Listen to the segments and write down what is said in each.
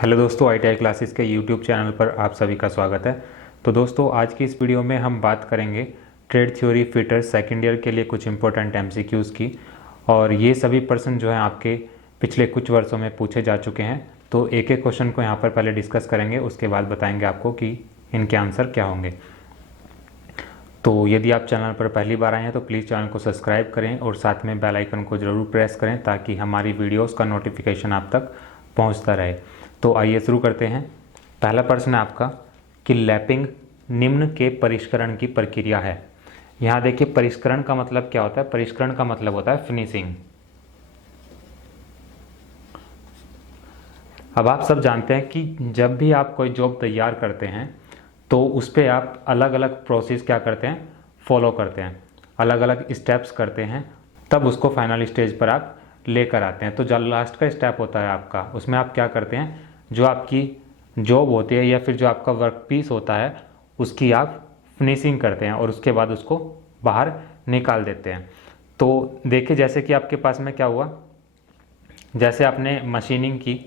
Hello दोस्तों, ITI classes के YouTube channel पर आप सभी का स्वागत है। तो दोस्तों, आज की इस वीडियो में हम बात करेंगे trade theory fitters second year के लिए कुछ इंपॉर्टेंट MCQs की। और ये सभी प्रश्न जो हैं आपके पिछले कुछ वर्षों में पूछे जा चुके हैं। तो एक एक क्वेश्चन को यहाँ पर पहले डिस्कस करेंगे, उसके बाद बताएंगे आपको कि इनके आंसर क्या होंगे। तो यदि आप चैनल पर पहली बार आए हैं तो प्लीज़ चैनल को सब्सक्राइब करें और साथ में बेल आइकन को ज़रूर प्रेस करें ताकि हमारी वीडियोस का नोटिफिकेशन आप तक पहुंचता रहे। तो आइए शुरू करते हैं। पहला प्रश्न है आपका कि लैपिंग निम्न के परिष्करण की प्रक्रिया है। यहाँ देखिए, परिष्करण का मतलब क्या होता है। परिष्करण का मतलब होता है फिनिशिंग। अब आप सब जानते हैं कि जब भी आप कोई जॉब तैयार करते हैं तो उस पर आप अलग अलग प्रोसेस क्या करते हैं, फॉलो करते हैं, अलग अलग स्टेप्स करते हैं, तब उसको फाइनल स्टेज पर आप लेकर आते हैं। तो जो लास्ट का स्टेप होता है आपका, उसमें आप क्या करते हैं, जो आपकी जॉब होती है या फिर जो आपका वर्क पीस होता है उसकी आप फिनिशिंग करते हैं और उसके बाद उसको बाहर निकाल देते हैं। तो देखिए, जैसे कि आपके पास में क्या हुआ, जैसे आपने मशीनिंग की,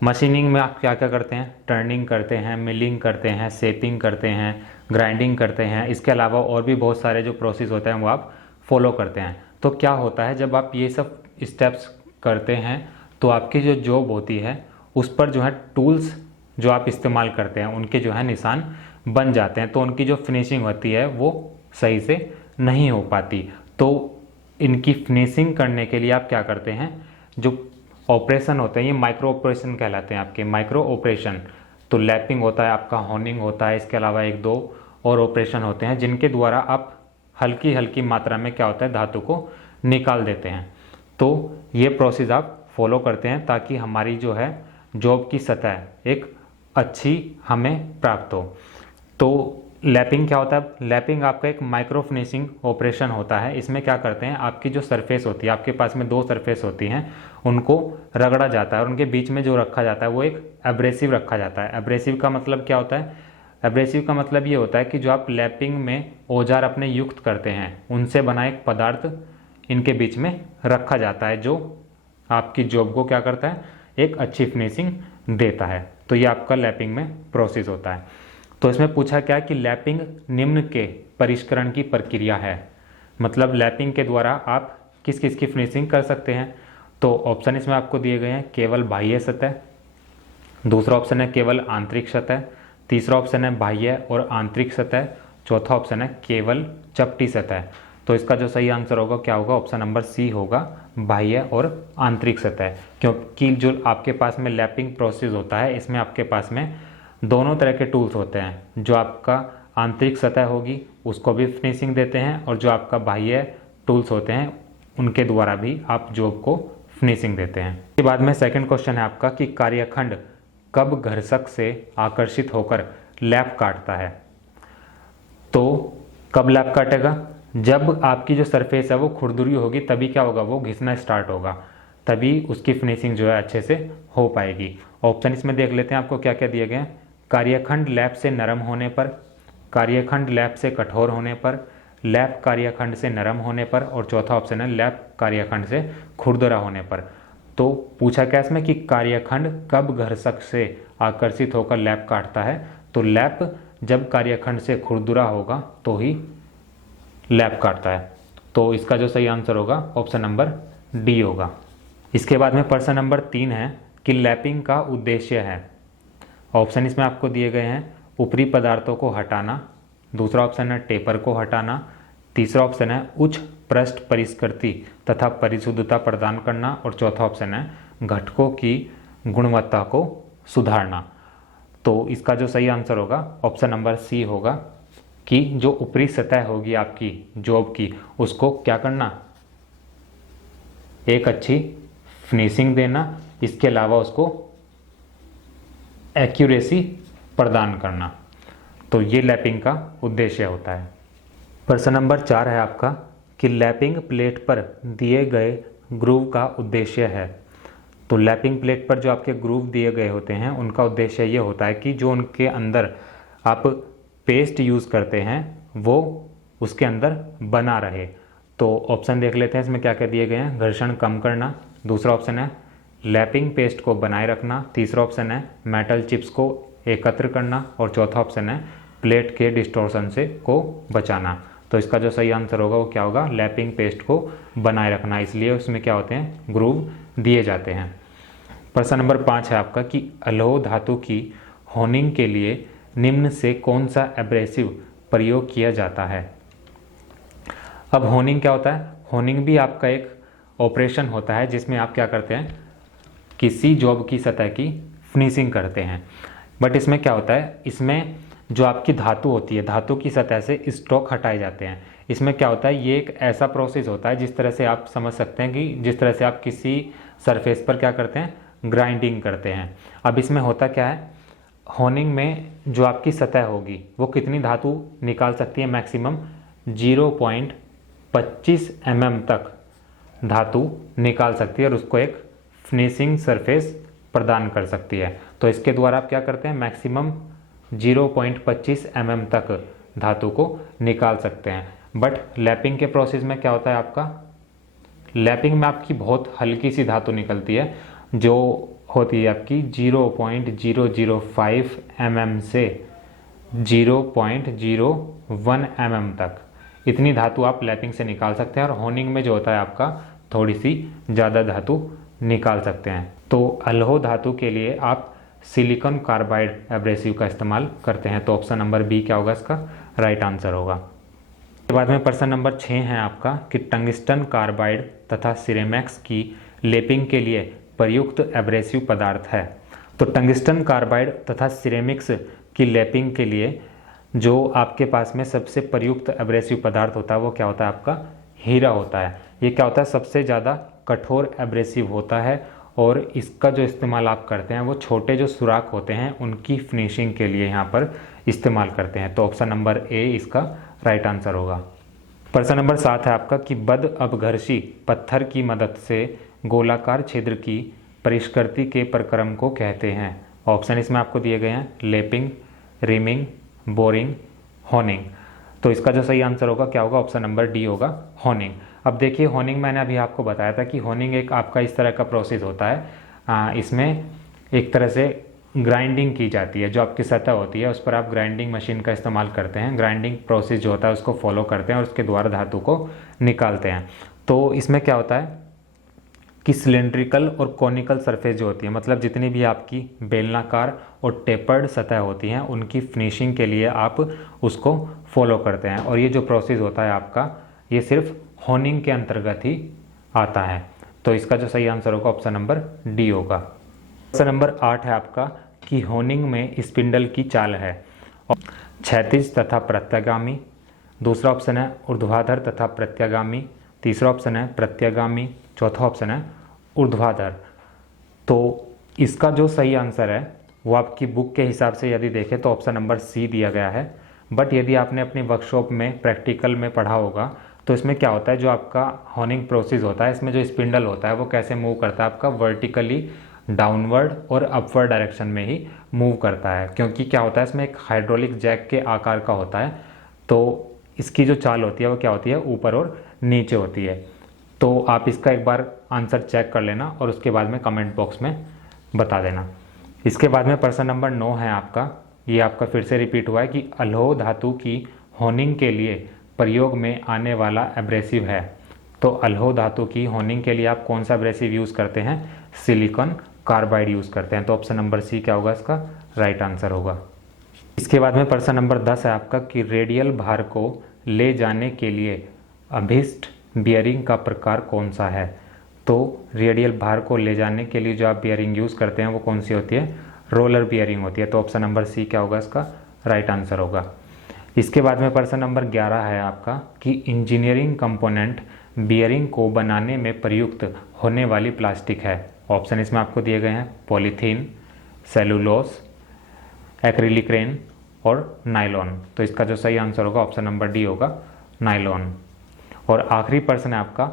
मशीनिंग में आप क्या क्या करते हैं, टर्निंग करते हैं, मिलिंग करते हैं, शेपिंग करते हैं, ग्राइंडिंग करते हैं। इसके अलावा और भी बहुत सारे जो प्रोसेस होते हैं वो आप फॉलो करते हैं। तो क्या होता है, जब आप ये सब स्टेप्स करते हैं तो आपकी जो जॉब होती है उस पर जो है टूल्स जो आप इस्तेमाल करते हैं उनके जो है निशान बन जाते हैं। तो उनकी जो फिनिशिंग होती है वो सही से नहीं हो पाती। तो इनकी फिनिशिंग करने के लिए आप क्या करते हैं, जो ऑपरेशन होते हैं ये माइक्रो ऑपरेशन कहलाते हैं आपके, माइक्रो ऑपरेशन। तो लैपिंग होता है आपका, होनिंग होता है, इसके अलावा एक दो और ऑपरेशन होते हैं जिनके द्वारा आप हल्की हल्की मात्रा में क्या होता है, धातु को निकाल देते हैं। तो ये प्रोसेस आप फॉलो करते हैं ताकि हमारी जो है जॉब की सतह एक अच्छी हमें प्राप्त हो। तो लैपिंग क्या होता है, लैपिंग आपका एक माइक्रो फिनिशिंग ऑपरेशन होता है। इसमें क्या करते हैं, आपकी जो सरफेस होती है, आपके पास में दो सरफेस होती हैं, उनको रगड़ा जाता है और उनके बीच में जो रखा जाता है वो एक एब्रेसिव रखा जाता है। एब्रेसिव का मतलब क्या होता है, एब्रेसिव का मतलब ये होता है कि जो आप लैपिंग में औजार अपने युक्त करते हैं उनसे बना एक पदार्थ इनके बीच में रखा जाता है, जो आपकी जॉब को क्या करता है, एक अच्छी फिनिशिंग देता है। तो ये आपका लैपिंग में प्रोसेस होता है। तो इसमें पूछा क्या कि लैपिंग निम्न के परिष्करण की प्रक्रिया है, मतलब लैपिंग के द्वारा आप किस किस की फिनिशिंग कर सकते हैं। तो ऑप्शन इसमें आपको दिए गए हैं, केवल बाह्य सतह, दूसरा ऑप्शन है केवल आंतरिक सतह, तीसरा ऑप्शन है बाह्य और आंतरिक सतह, चौथा ऑप्शन है केवल चपटी सतह। तो इसका जो सही आंसर होगा क्या होगा, ऑप्शन नंबर सी होगा, बाह्य और आंतरिक सतह। क्योंकि जो आपके पास में लैपिंग प्रोसेस होता है इसमें आपके पास में दोनों तरह के टूल्स होते हैं। जो आपका आंतरिक सतह होगी उसको भी फिनिशिंग देते हैं और जो आपका बाह्य टूल्स होते हैं उनके द्वारा भी आप जॉब को फिनिशिंग देते हैं। इसके बाद में सेकंड क्वेश्चन है आपका कि कार्यखंड कब घर्षक से आकर्षित होकर लैप काटता है। तो कब लैप काटेगा, जब आपकी जो सरफेस है वो खुरदुरी होगी तभी क्या होगा, वो घिसना स्टार्ट होगा, तभी उसकी फिनिशिंग जो है अच्छे से हो पाएगी। ऑप्शन इसमें देख लेते हैं आपको क्या क्या दिए गए हैं। कार्यखंड लैप से नरम होने पर, कार्यखंड लैप से कठोर होने पर, लैप कार्यखंड से नरम होने पर, और चौथा ऑप्शन है लैप कार्यखंड से खुरदरा होने पर। तो पूछा क्या इसमें कि कार्यखंड कब घर्षक से आकर्षित होकर लैप काटता है। तो लैप जब कार्यखंड से खुरदुरा होगा तो ही लैप काटता है। तो इसका जो सही आंसर होगा ऑप्शन नंबर डी होगा। इसके बाद में प्रश्न नंबर 3 है कि लैपिंग का उद्देश्य है। ऑप्शन इसमें आपको दिए गए हैं, ऊपरी पदार्थों को हटाना, दूसरा ऑप्शन है टेपर को हटाना, तीसरा ऑप्शन है उच्च पृष्ठ परिष्कृति तथा परिशुद्धता प्रदान करना, और चौथा ऑप्शन है घटकों की गुणवत्ता को सुधारना। तो इसका जो सही आंसर होगा ऑप्शन नंबर सी होगा कि जो ऊपरी सतह होगी आपकी जॉब की उसको क्या करना, एक अच्छी फिनिशिंग देना, इसके अलावा उसको एक्यूरेसी प्रदान करना। तो ये लैपिंग का उद्देश्य होता है। प्रश्न नंबर 4 है आपका कि लैपिंग प्लेट पर दिए गए ग्रूव का उद्देश्य है। तो लैपिंग प्लेट पर जो आपके ग्रूव दिए गए होते हैं उनका उद्देश्य ये होता है कि जो उनके अंदर आप पेस्ट यूज़ करते हैं वो उसके अंदर बना रहे। तो ऑप्शन देख लेते हैं इसमें क्या क्या दिए गए हैं। घर्षण कम करना, दूसरा ऑप्शन है लैपिंग पेस्ट को बनाए रखना, तीसरा ऑप्शन है मेटल चिप्स को एकत्र करना और चौथा ऑप्शन है प्लेट के डिस्टॉर्शन से को बचाना। तो इसका जो सही आंसर होगा वो क्या होगा, लैपिंग पेस्ट को बनाए रखना, इसलिए उसमें क्या होते हैं, ग्रूव दिए जाते हैं। प्रश्न नंबर 5 है आपका कि अलौह धातु की होनिंग के लिए निम्न से कौन सा एब्रेसिव प्रयोग किया जाता है। अब होनिंग क्या होता है, होनिंग भी आपका एक ऑपरेशन होता है जिसमें आप क्या करते हैं, किसी जॉब की सतह की फिनिशिंग करते हैं। बट इसमें क्या होता है, इसमें जो आपकी धातु होती है, धातु की सतह से स्टॉक हटाए जाते हैं। इसमें क्या होता है, ये एक ऐसा प्रोसेस होता है जिस तरह से आप समझ सकते हैं कि जिस तरह से आप किसी सरफेस पर क्या करते हैं, ग्राइंडिंग करते हैं। अब इसमें होता क्या है, होनिंग में जो आपकी सतह होगी वो कितनी धातु निकाल सकती है, मैक्सिमम 0.25 mm तक धातु निकाल सकती है और उसको एक फिनिशिंग सरफेस प्रदान कर सकती है। तो इसके द्वारा आप क्या करते हैं, मैक्सिमम 0.25 mm तक धातु को निकाल सकते हैं। बट लैपिंग के प्रोसेस में क्या होता है आपका, लैपिंग में आपकी बहुत हल्की सी धातु निकलती है जो होती है आपकी 0.005 mm से 0.01 mm तक, इतनी धातु आप लैपिंग से निकाल सकते हैं। और होनिंग में जो होता है आपका थोड़ी सी ज़्यादा धातु निकाल सकते हैं। तो अलौह धातु के लिए आप सिलिकॉन कार्बाइड एब्रेसिव का इस्तेमाल करते हैं। तो ऑप्शन नंबर बी क्या होगा, इसका राइट आंसर होगा। इसके बाद में प्रश्न नंबर 6 है आपका कि टंगस्टन कार्बाइड तथा सिरेमिक्स की लेपिंग के लिए प्रयुक्त एब्रेसिव पदार्थ है। तो टंगस्टन कार्बाइड तथा सिरेमिक्स की लेपिंग के लिए जो आपके पास में सबसे प्रयुक्त एब्रेसिव पदार्थ होता है वो क्या होता है, आपका हीरा होता है। ये क्या होता है, सबसे ज़्यादा कठोर एब्रेसिव होता है और इसका जो इस्तेमाल आप करते हैं वो छोटे जो सुराख होते हैं उनकी फिनिशिंग के लिए यहाँ पर इस्तेमाल करते हैं। तो ऑप्शन नंबर ए इसका राइट आंसर होगा। प्रश्न नंबर 7 है आपका कि बद अपघर्षी पत्थर की मदद से गोलाकार छिद्र की परिष्कृति के प्रक्रम को कहते हैं। ऑप्शन इसमें आपको दिए गए हैं, लेपिंग, रिमिंग, बोरिंग, होनिंग। तो इसका जो सही आंसर होगा क्या होगा, ऑप्शन नंबर डी होगा, होनिंग। अब देखिए होनिंग मैंने अभी आपको बताया था कि होनिंग एक आपका इस तरह का प्रोसेस होता है, इसमें एक तरह से ग्राइंडिंग की जाती है। जो आपकी सतह होती है उस पर आप ग्राइंडिंग मशीन का इस्तेमाल करते हैं, ग्राइंडिंग प्रोसेस जो होता है उसको फॉलो करते हैं और उसके द्वारा धातु को निकालते हैं। तो इसमें क्या होता है कि सिलेंड्रिकल और कॉनिकल सरफेस जो होती है, मतलब जितनी भी आपकी बेलनाकार और टेपर्ड सतह होती हैं उनकी फिनिशिंग के लिए आप उसको फॉलो करते हैं। और ये जो प्रोसेस होता है आपका ये सिर्फ होनिंग के अंतर्गत ही आता है। तो इसका जो सही आंसर होगा ऑप्शन नंबर डी होगा। ऑप्शन नंबर 8 है आपका कि होनिंग में स्पिंडल की चाल है क्षैतिज तथा प्रत्यागामी, दूसरा ऑप्शन है ऊर्ध्वाधर तथा प्रत्यागामी, तीसरा ऑप्शन है प्रत्यागामी, चौथा ऑप्शन है ऊर्ध्वाधर। तो इसका जो सही आंसर है वो आपकी बुक के हिसाब से यदि देखें तो ऑप्शन नंबर सी दिया गया है। बट यदि आपने अपनी वर्कशॉप में प्रैक्टिकल में पढ़ा होगा तो इसमें क्या होता है, जो आपका होनिंग प्रोसेस होता है इसमें जो स्पिंडल होता है वो कैसे मूव करता है, आपका वर्टिकली डाउनवर्ड और अपवर्ड डायरेक्शन में ही मूव करता है। क्योंकि क्या होता है इसमें एक हाइड्रोलिक जैक के आकार का होता है, तो इसकी जो चाल होती है वो क्या होती है, ऊपर और नीचे होती है। तो आप इसका एक बार आंसर चेक कर लेना और उसके बाद में कमेंट बॉक्स में बता देना। इसके बाद में प्रश्न नंबर 9 है आपका, ये आपका फिर से रिपीट हुआ है कि अलौह धातु की होनिंग के लिए प्रयोग में आने वाला एब्रेसिव है। तो अलौह धातु की होनिंग के लिए आप कौन सा एब्रेसिव यूज़ करते हैं, सिलिकॉन कार्बाइड यूज़ करते हैं। तो ऑप्शन नंबर सी क्या होगा, इसका राइट आंसर होगा। इसके बाद में प्रश्न नंबर 10 है आपका कि रेडियल भार को ले जाने के लिए अभिष्ट बियरिंग का प्रकार कौन सा है। तो रेडियल भार को ले जाने के लिए जो आप बियरिंग यूज़ करते हैं वो कौन सी होती है, रोलर बियरिंग होती है। तो ऑप्शन नंबर सी क्या होगा, इसका राइट आंसर होगा। इसके बाद में प्रश्न नंबर 11 है आपका कि इंजीनियरिंग कंपोनेंट बियरिंग को बनाने में प्रयुक्त होने वाली प्लास्टिक है। ऑप्शन इसमें आपको दिए गए हैं, पॉलीथीन, सेलुलोस, एक्रिलिक रेन और नाइलॉन। तो इसका जो सही आंसर होगा ऑप्शन नंबर डी होगा, नाइलॉन। और आखिरी प्रश्न है आपका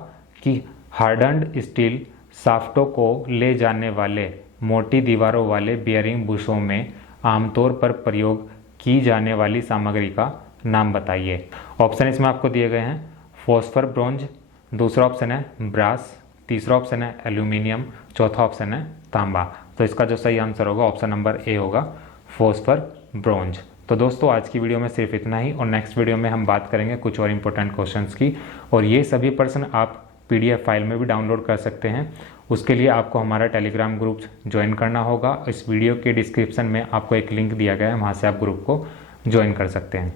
कि हार्डन्ड स्टील शाफ्टों को ले जाने वाले मोटी दीवारों वाले बियरिंग बुशों में आमतौर पर प्रयोग की जाने वाली सामग्री का नाम बताइए। ऑप्शन इसमें आपको दिए गए हैं, फॉस्फर ब्रोंज, दूसरा ऑप्शन है ब्रास, तीसरा ऑप्शन है एल्यूमिनियम, चौथा ऑप्शन है तांबा। तो इसका जो सही आंसर होगा ऑप्शन नंबर ए होगा, फॉस्फर ब्रोंज। तो दोस्तों आज की वीडियो में सिर्फ इतना ही, और नेक्स्ट वीडियो में हम बात करेंगे कुछ और इंपॉर्टेंट क्वेश्चंस की। और ये सभी प्रश्न आप PDF फाइल में भी डाउनलोड कर सकते हैं। उसके लिए आपको हमारा टेलीग्राम ग्रुप ज्वाइन करना होगा। इस वीडियो के डिस्क्रिप्शन में आपको एक लिंक दिया गया है, वहाँ से आप ग्रुप को ज्वाइन कर सकते हैं।